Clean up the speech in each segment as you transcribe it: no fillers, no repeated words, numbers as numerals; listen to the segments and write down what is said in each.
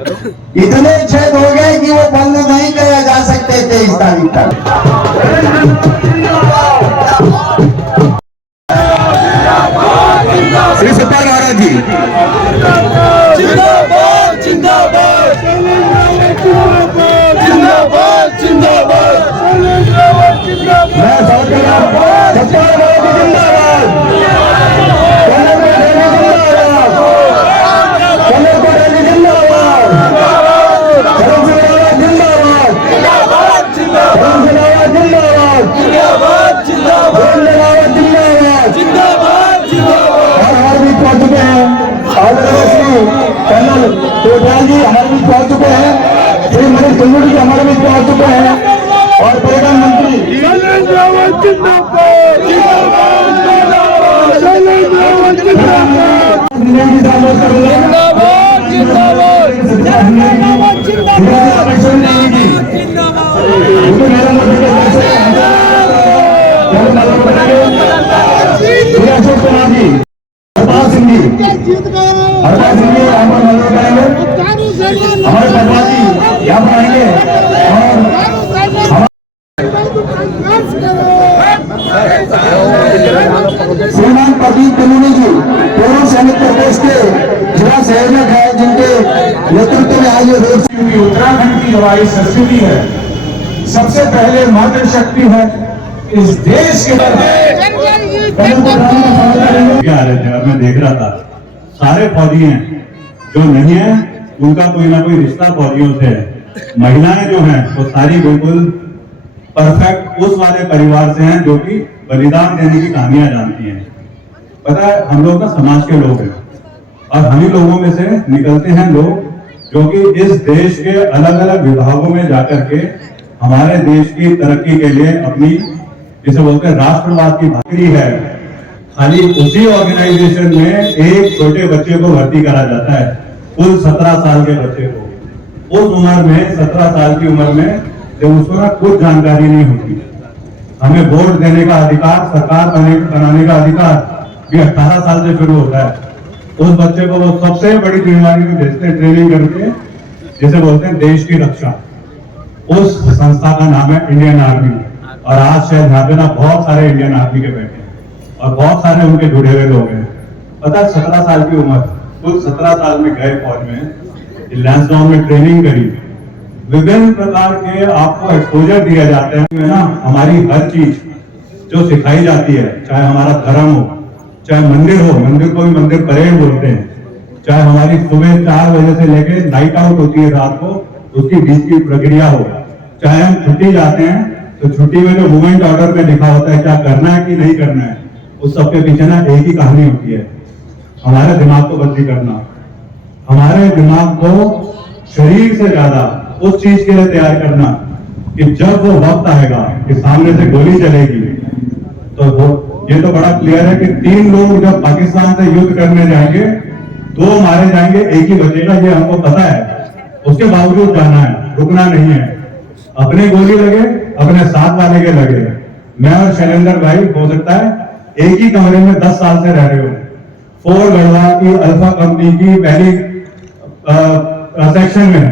इतने छेद हो गए कि वो बंद नहीं किया जा सकते 23 तारीख तक। श्री सत्ता महाराज जी जिंदाबाद जिंदाबाद जिंदाबाद जिंदाबाद मैं जिंदाबाद कर्नल कोटवाल जी हमारे बीच पहुंच चुके हैं, श्री मनीष सिंह जी हमारे बीच पहुंच चुके हैं और प्रधानमंत्री अशोक कुमार जी, हरपाल सिंह जी हमारे पटवा जी यहाँ पर आएंगे और श्रीमान प्रदीप कमूनी जी पूर्व सैनिक प्रदेश के जिला संयोजक है, जिनके नेतृत्व में आज ये उत्तराखंड की हमारी संस्कृति है, सबसे पहले मातृशक्ति है इस देश के क्या रहे थे। मैं देख रहा था सारे फौजी हैं, जो नहीं है उनका कोई ना कोई रिश्ता फौजियों से है। महिलाएं जो हैं वो सारी बिल्कुल परफेक्ट उस वाले परिवार से हैं जो कि बलिदान देने की कहानियां जानती हैं। पता है हम लोग ना समाज के लोग हैं और हम ही लोगों में से निकलते हैं लोग जो कि इस देश के अलग अलग विभागों में जाकर के हमारे देश की तरक्की के लिए अपनी जिसे बोलते हैं राष्ट्रवाद की भागीदारी है। खाली उसी ऑर्गेनाइजेशन में एक छोटे बच्चे को भर्ती करा जाता है, कुल 17 साल के बच्चे को। उस उम्र में 17 साल की उम्र में जब उसको ना कुछ जानकारी नहीं होती, हमें वोट देने का अधिकार, सरकार बनाने का अधिकार भी 18 साल से शुरू होता है। उस बच्चे को वो सबसे बड़ी जिम्मेदारी में भेजते हैं ट्रेनिंग करके, जिसे बोलते हैं देश की रक्षा। उस संस्था का नाम है इंडियन आर्मी। और आज शायद यहाँ पे ना बहुत सारे इंडियन आर्मी के बैठे और बहुत सारे उनके जुड़े हुए लोग हैं। पता 17 साल की उम्र, कुल 17 साल में गए फौज में, लैंसडाउन में ट्रेनिंग करी, विभिन्न प्रकार के आपको एक्सपोजर दिया जाता है ना। हमारी हर चीज जो सिखाई जाती है, चाहे हमारा धर्म हो, चाहे मंदिर हो, मंदिर को भी मंदिर परेड बोलते हैं, चाहे हमारी सुबह 4 बजे से लेके नाइट आउट होती है रात को, उसकी बीच की प्रक्रिया हो, चाहे हम छुट्टी जाते हैं तो छुट्टी में जो मूवमेंट ऑर्डर में लिखा होता है क्या करना है कि नहीं करना है, उस सबके पीछे ना एक ही कहानी होती है, हमारे दिमाग को बंदी करना। हमारे दिमाग को शरीर से ज्यादा उस चीज के लिए तैयार करना कि जब वो वक्त आएगा कि सामने से गोली चलेगी तो वो ये तो बड़ा क्लियर है कि 3 लोग जब पाकिस्तान से युद्ध करने जाएंगे 2 मारे जाएंगे, एक ही बचेगा, ये हमको पता है। उसके बावजूद जाना है, रुकना नहीं है। अपने गोली लगे, अपने साथ वाले के लगे। मैं और शैलेंद्र भाई हो सकता है एक ही कमरे में 10 साल से रह रहे हो, 4 गढ़वाल की अल्फा कंपनी की पहली सेक्शन में,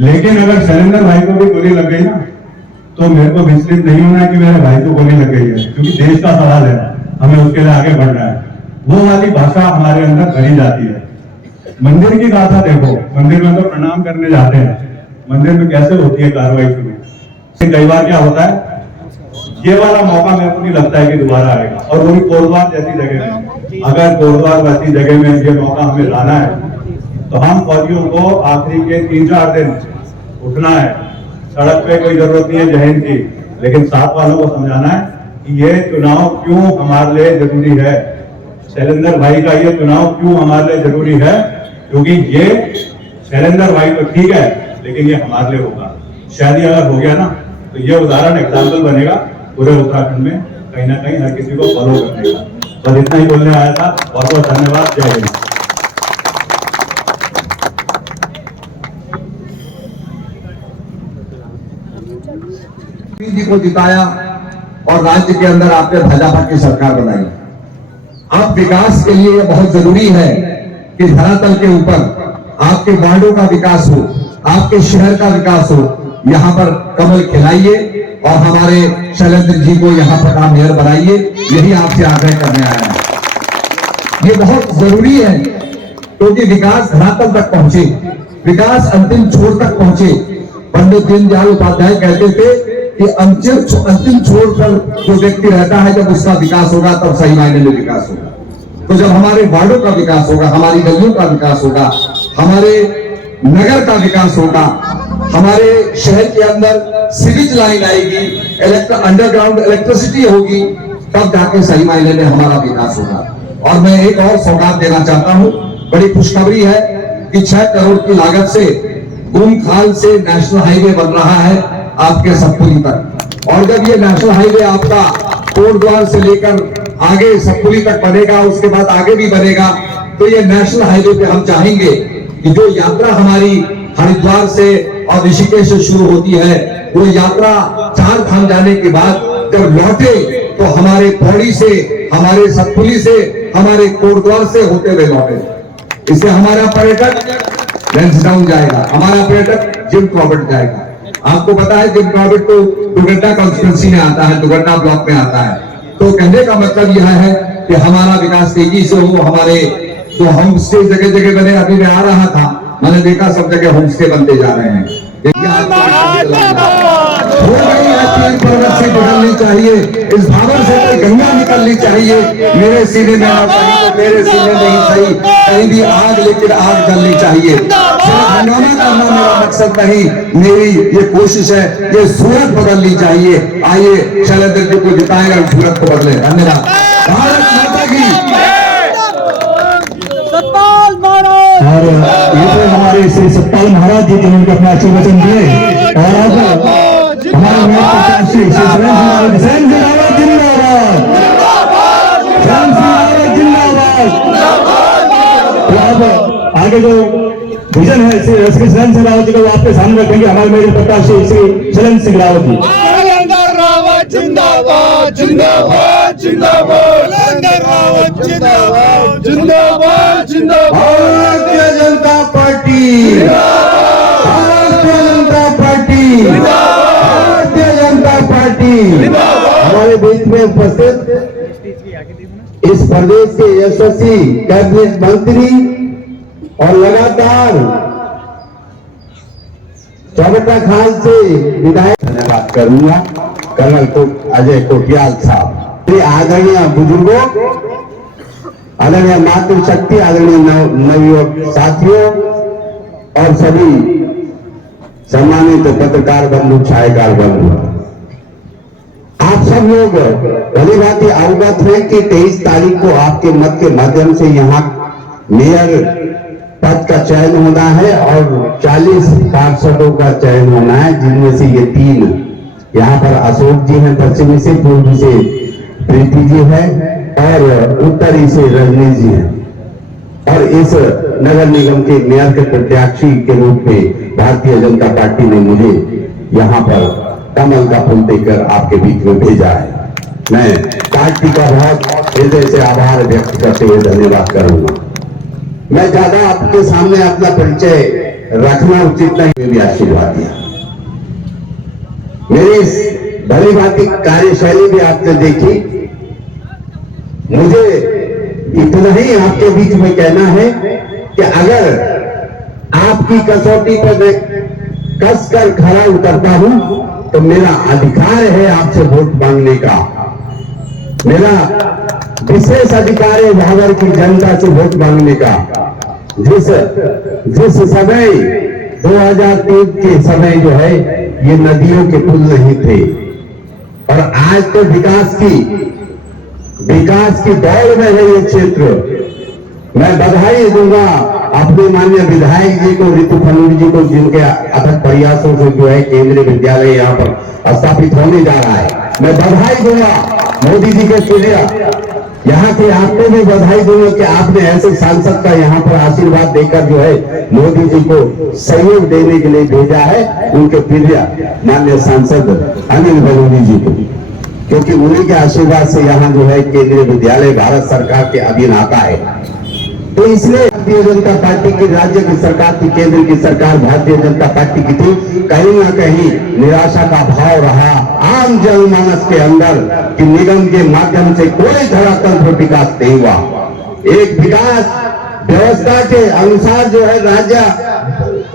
लेकिन अगर शैलेंद्र भाई को भी गोली लग गई ना तो मेरे को विचलित नहीं होना है कि मेरे भाई को गोली लग गई है, क्योंकि देश का सवाल है, हमें उसके लिए आगे बढ़ना है। वो वाली भाषा हमारे अंदर भरी जाती है। मंदिर की गाथा देखो, मंदिर में तो प्रणाम करने जाते हैं, मंदिर में कैसे होती है कार्रवाई शुरू। कई बार क्या होता है, ये वाला मौका मेरे को नहीं लगता है कि दोबारा आएगा, और वो भी कोटद्वार जैसी जगह में। अगर कोटद्वार जैसी जगह में ये मौका हमें लाना है तो हम फौजियों को आखिरी के 3-4 दिन उठना है। सड़क पे कोई जरूरत नहीं है जहन की, लेकिन साथ वालों को समझाना है कि ये चुनाव क्यों हमारे लिए जरूरी है। शैलेंद्र भाई का ये चुनाव क्यों हमारे लिए जरूरी है, क्योंकि ये शैलेंद्र भाई तो ठीक है लेकिन ये हमारे लिए होगा। शायद ये अगर हो गया ना तो ये उदाहरण एग्जाम्पल बनेगा पूरे उत्तराखंड में, कहीं ना कहीं हर किसी को फॉलो करने का। बस इतना ही बोलने आया था। बहुत बहुत धन्यवाद। जय हिंद। जी को जिताया और राज्य के अंदर आपने भाजपा की सरकार बनाई। अब विकास के लिए बहुत जरूरी है कि धरातल के ऊपर आपके वार्डों का विकास हो, आपके शहर का विकास हो, यहाँ पर कमल खिलाइए और हमारे शैलेंद्र जी को यहाँ पर का मेयर बनाइए, यही आपसे आग्रह करने आया है। ये बहुत जरूरी है क्योंकि विकास धरातल तक पहुंचे, विकास अंतिम छोर तक पहुंचे। पंडित दीनदयाल उपाध्याय कहते थे कि अंतिम छोर पर जो व्यक्ति रहता है, जब उसका विकास होगा तब सही मायने में विकास होगा। तो जब हमारे वार्डों का विकास होगा, हमारी गलियों का विकास होगा, हमारे नगर का विकास होगा, हमारे शहर के अंदर सीवेज लाइन आएगी, अंडरग्राउंड इलेक्ट्रिसिटी होगी, तब जाके सही मायने में हमारा विकास होगा। और मैं एक और सौगात देना चाहता हूं, बड़ी खुशखबरी है कि 6 करोड़ की लागत से गुमखाल से नेशनल हाईवे बन रहा है आपके सतपुली तक। और जब ये नेशनल हाईवे आपका कोटद्वार से लेकर आगे सतपुली तक बनेगा, उसके बाद आगे भी बनेगा, तो ये नेशनल हाईवे पे हम चाहेंगे कि जो यात्रा हमारी हरिद्वार से और ऋषिकेश से शुरू होती है, वो यात्रा 4 धाम जाने के बाद जब लौटे तो हमारे पौड़ी से, हमारे सतपुली से, हमारे कोटद्वार से होते हुए लौटे। इससे हमारा पर्यटक लैंसडाउन जाएगा, हमारा पर्यटक जिम कॉर्बेट जाएगा। आपको पता है जिम कॉर्बेट तो दुगड्डा कॉन्स्टिट्यूंसी में आता है, दुगड्डा ब्लॉक में आता है। तो कहने का मतलब यह है कि हमारा विकास तेजी से हो। हमारे जो होम स्टे जगह जगह बने, अभी मैं आ रहा था, मैंने देखा सब जगह होम स्टे बनते जा रहे हैं। पर्वत से निकलनी चाहिए, इस भावर से कोई गंगा निकलनी चाहिए। मेरे सीने में ना सही तो मेरे सीने में ही सही, कहीं भी आग लेकर आग जलनी चाहिए। हंगामा करना मेरा मकसद नहीं, मेरी ये कोशिश है, ये सूरत बदलनी चाहिए। आइए शैलेंद्र जी को जिताएं और सूरत को बदले। धन्यवाद। भारत माता की। और ये तो हमारे श्री सतपाल महाराज जी जिन्होंने अपने आशीर्वचन दिए। और अब हमारे मेयर प्रत्याशी श्री सुरेंद्र सिंह रावत जिंदाबाद, जिंदाबाद। तो अब आगे जो विजन है श्री सुरेंद्र सिंह रावत जी को आपके सामने रखेंगे हमारे मेयर प्रत्याशी श्री शैलेंद्र सिंह रावत जी। जिंदाबाद जिंदाबाद जिंदाबाद जिंदाबाद जिंदाबाद जिंदाबाद जिंदाबाद। Bharatiya Janata party, Bharatiya Janata party, Bharatiya Janata party. हमारे बीच में उपस्थित इस प्रदेश के यशस्वी कैबिनेट मंत्री और लगातार चौबटा खाल से विधायक, धन्यवाद करूंगा कर्नल अजय कोटियाल साहब। आदरणीय बुजुर्गों, आदरणीय मातृशक्ति, आदरणीय नवयुवक साथियों और सभी सम्मानित पत्रकार बंधु, छायाकार बंधु, आप सब लोग भली भांति अवगत हैं कि 23 तारीख को आपके मत के माध्यम से यहाँ मेयर पद का चयन होना है और 40 पार्षदों का चयन होना है, जिनमें से ये 3 यहाँ पर अशोक जी हैं पश्चिमी से, पूर्वी से प्रीति जी है और उत्तरी से रजनीश जी हैं। और इस नगर निगम के मेयर के प्रत्याशी के रूप में भारतीय जनता पार्टी ने मुझे यहाँ पर कमल का फूल देकर आपके बीच में भेजा है। मैं पार्टी का बहुत हृदय से आभार व्यक्त करते हुए धन्यवाद करूंगा। मैं ज्यादा आपके सामने अपना परिचय रखना उचित नहीं, भी आशीर्वाद दिया। मेरी इस भली भांति कार्यशैली भी आपने देखी। मुझे इतना ही आपके बीच में कहना है कि अगर आपकी कसौटी पर मैं कसकर खरा उतरता हूं तो मेरा अधिकार है आपसे वोट मांगने का। मेरा विशेष अधिकार है भावर की जनता से वोट मांगने का। जिस समय 2003 के समय जो है ये नदियों के पुल नहीं थे और आज तो विकास की दौड़ में है ये क्षेत्र। मैं बधाई दूंगा अपने माननीय विधायक जी को, ऋतु फडणवीस जी को, जिनके अथक प्रयासों से जो है केंद्रीय विद्यालय यहाँ पर स्थापित होने जा रहा है। मैं बधाई दूंगा मोदी जी के पीढ़िया, यहाँ के आपको भी बधाई दूंगा कि आपने ऐसे सांसद का यहाँ पर आशीर्वाद देकर जो है मोदी जी को सहयोग देने के लिए भेजा है, उनके पीढ़िया माननीय सांसद अनिल बलूनी जी को, क्योंकि उन्हीं के आशीर्वाद से यहाँ जो है केंद्रीय विद्यालय भारत सरकार के अधीन आता है। तो इसलिए भारतीय जनता पार्टी की राज्य की सरकार थी, केंद्र की सरकार भारतीय जनता पार्टी की थी, कहीं ना कहीं निराशा का भाव रहा आम जनमानस के अंदर कि निगम के माध्यम से कोई धरातल पर विकास नहीं हुआ। एक विकास व्यवस्था के अनुसार जो है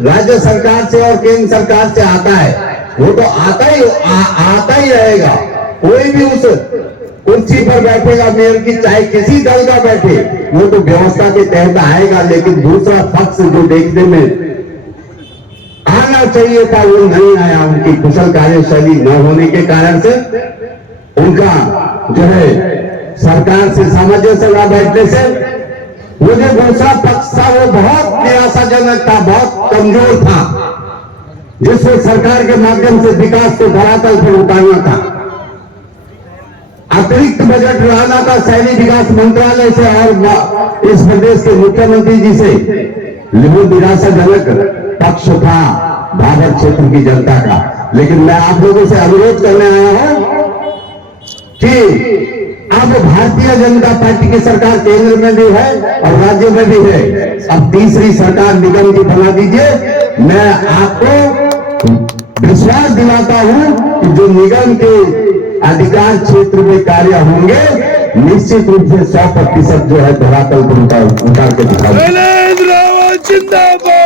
राज्य सरकार से और केंद्र सरकार से आता है, वो तो आता ही रहेगा। कोई भी उस कुर्सी पर बैठेगा मेयर की, चाहे किसी दल का बैठे, वो तो व्यवस्था के तहत आएगा। लेकिन दूसरा पक्ष जो देखने में आना चाहिए था वो नहीं आया। उनकी कुशल कार्यशैली न होने के कारण से, उनका जो है सरकार से सामंजस्य न बैठने से, वो जो दूसरा पक्ष था वो बहुत निराशाजनक था, बहुत कमजोर था, जिसको सरकार के माध्यम से विकास को धरातल पर उतारना था। अतिरिक्त बजट लाना था शहरी विकास मंत्रालय से और इस प्रदेश के मुख्यमंत्री जी से। वो निराशाजनक पक्ष था भागवत क्षेत्र की जनता का। लेकिन मैं आप लोगों से अनुरोध करने आया हूं कि अब भारतीय जनता पार्टी की सरकार केंद्र में भी है और राज्य में भी है। अब तीसरी सरकार निगम की बना दीजिए। मैं आपको विश्वास दिलाता हूं कि जो निगम के अधिकार क्षेत्र में कार्य होंगे, निश्चित रूप से 100% जो है धरातल पर उतार के दिखाएंगे। शैलेंद्र रावत जिंदाबाद,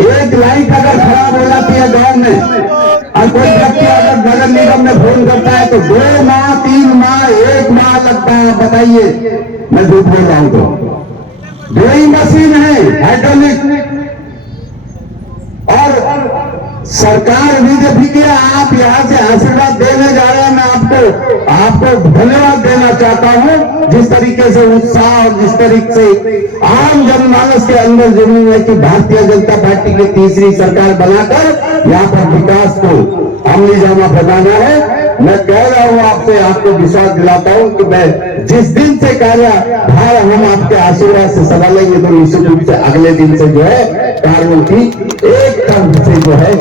एक लाइट अगर खराब हो जाती है गांव में और कोई व्यक्ति अगर नगर निगम में फोन करता है तो 2 माह 3 माह 1 माह लगता है। बताइए, मैं झूठ बोल रहा हूं? तो 2 ही मशीन है हाइड्रोलिक, और सरकार भी जब भी किया, आप यहां से आशीर्वाद देने जा रहे हैं। मैं आपको धन्यवाद देना चाहता हूं। जिस तरीके से उत्साह और जिस तरीके से आम जनमानस के अंदर जरूर है कि भारतीय जनता पार्टी की तीसरी सरकार बनाकर यहां पर विकास को अमली जामा बनाना है। मैं कह रहा हूं आपसे, आपको विश्वास दिलाता हूं कि मैं जिस दिन से कार्यभार हम आपके आशीर्वाद से संभालेंगे तो निश्चित रूप से अगले दिन से जो है कार्यों की एक तरफ से जो है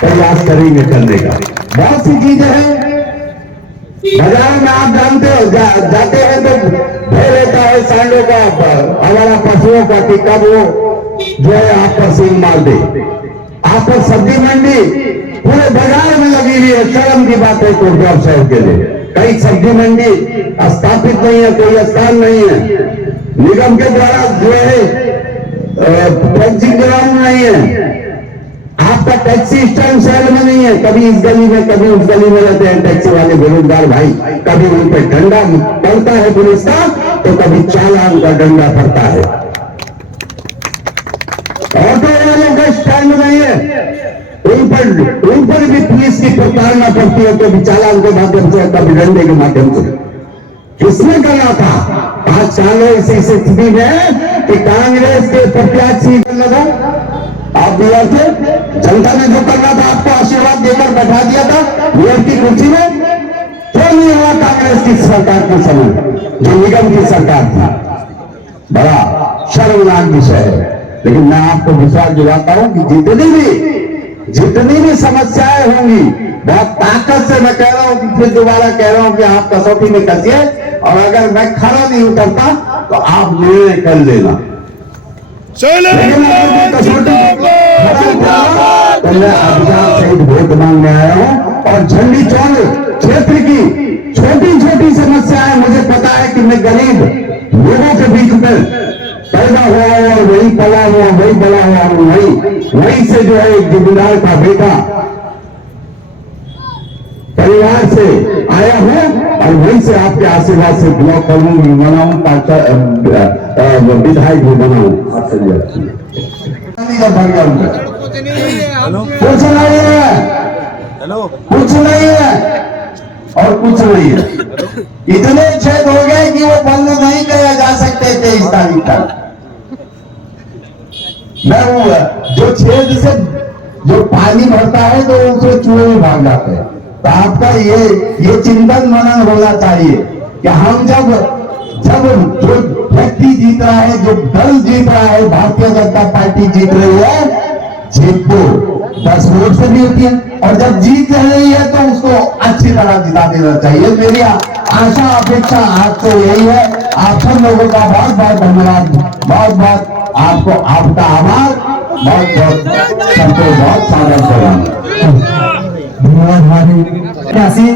प्रयास करेंगे करने का। बहुत सी चीजें हैं बाजार में, आप जानते हो, जाते हैं तो भय रहता है सांडों का, हमारा पशुओं का, कि कब वो जो है आप पर सींग मार दे। आपको सब्जी मंडी पूरे बाजार में लगी हुई है। शर्म की बात है कोटद्वार शहर के लिए। कई सब्जी मंडी स्थापित नहीं है, कोई स्थान नहीं है। निगम के द्वारा जो है पंचिंग ग्राउंड नहीं है। आपका टैक्सी स्टैंड शहर में नहीं है। कभी इस गली में कभी उस गली में रहते हैं टैक्सी वाले बेरोजगार भाई। कभी उन पर डंडा पड़ता है पुलिस का, तो कभी चालान का डंडा पड़ता है। ऑटो वालों का स्टैंड नहीं है, उन पर भी पुलिस की प्रताड़ना पड़ती है, कभी चालान के माध्यम से, कभी डंडे के माध्यम से। किसने करना था? 5 सालों इसी स्थिति में कि कांग्रेस के प्रत्याशी लगा। आप मेयर थे, जनता ने जो करना था आपको आशीर्वाद देकर बैठा दिया था मेयर की कुर्सी में। क्यों नहीं हुआ कांग्रेस की सरकार के समय, जो निगम की सरकार थी? बड़ा शर्मनाक विषय है। लेकिन मैं आपको विश्वास दिलाता हूं कि जितनी भी समस्याएं होंगी, बहुत ताकत से मैं कह रहा हूं कि फिर दोबारा कह रहा हूं कि आप कसौटी में कसिए, और अगर मैं खड़ा नहीं उतरता तो आप निर्णय कर लेना। तो मैं अभियान सहित वोट मांगने आया हूं, और झंडी चौक क्षेत्र की छोटी छोटी समस्याएं, मुझे पता है कि मैं गरीब लोगों के बीच में पैदा हुआ हूं और वही पला हुआ, वही बड़ा हुआ हूं, वही से जो है एक जमींदार का बेटा परिवार से आया हूं, और वहीं से आपके आशीर्वाद से ब्लॉक करूंगी, बनाऊं, विधायक भी बनाऊं। कुछ नहीं है, कुछ नहीं है और कुछ नहीं है। इतने छेद हो गए कि वो बंद नहीं किया जा सकते 23 तारीख तक। मैं जो छेद से जो पानी भरता है तो उसे चूहे में भाग जाते हैं। तो आपका ये चिंतन मनन होना चाहिए कि हम जब जो व्यक्ति जीत रहा है, जो दल जीत रहा है, भारतीय जनता पार्टी जीत रही है, जीत को 10 वोट से भी होती है, और जब जीत रही है तो उसको अच्छी तरह जिता देना चाहिए। मेरी आशा अपेक्षा आपसे यही है। आप सब लोगों का बहुत बहुत धन्यवाद, बहुत बहुत आपको आपका आभार, बहुत बहुत सबको बहुत सादर सलाम। धन्यवाद हमारे प्रत्याशी